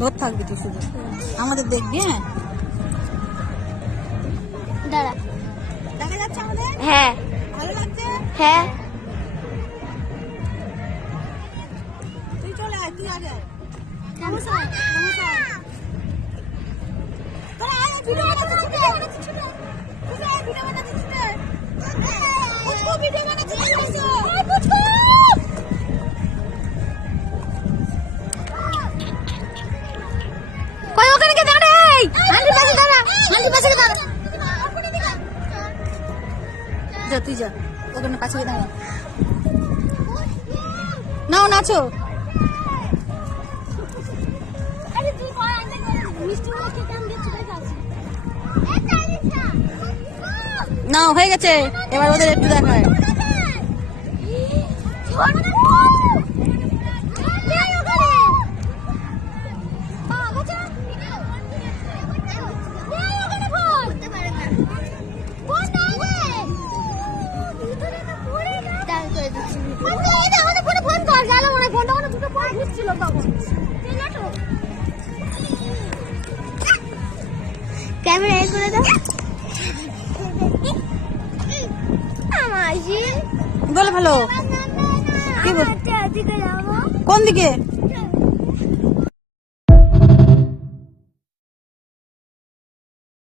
ধর থাকবি তুই শুধু, আমাদের দেখবি। হ্যাঁ দাঁড়া, দেখা যাচ্ছে আমাদের? হ্যাঁ ভালো লাগছে? হ্যাঁ। তুই চলে আয়, তুই আগে আয়। তোরা আয়, ভিডিও বানাচ্ছি ছুটে। ছুটে আয়, ভিডিও বানাচ্ছি ছুটে। পুচকু ভিডিও বানাচ্ছি ছুটে। পুচকু কই ওখানে কে দাঁড়া? এই আন্টির পাশে দাঁড়া, আন্টির পাশে দাঁড়া। যা তুই যা, ওখানে কাছে গিয়ে দাঁড়া। নাও নাচো। আরে তুই কই আন্টি মিষ্টি মুখ কে কাম দিচ্ছিস দেখা আছে? নাও হয়ে গেছে, এবার ওদের একটু দেখায়। ক্যামেরা এ করে দাও। বলো ভালো। কি বল? দিকে যাবো। কোন দিকে?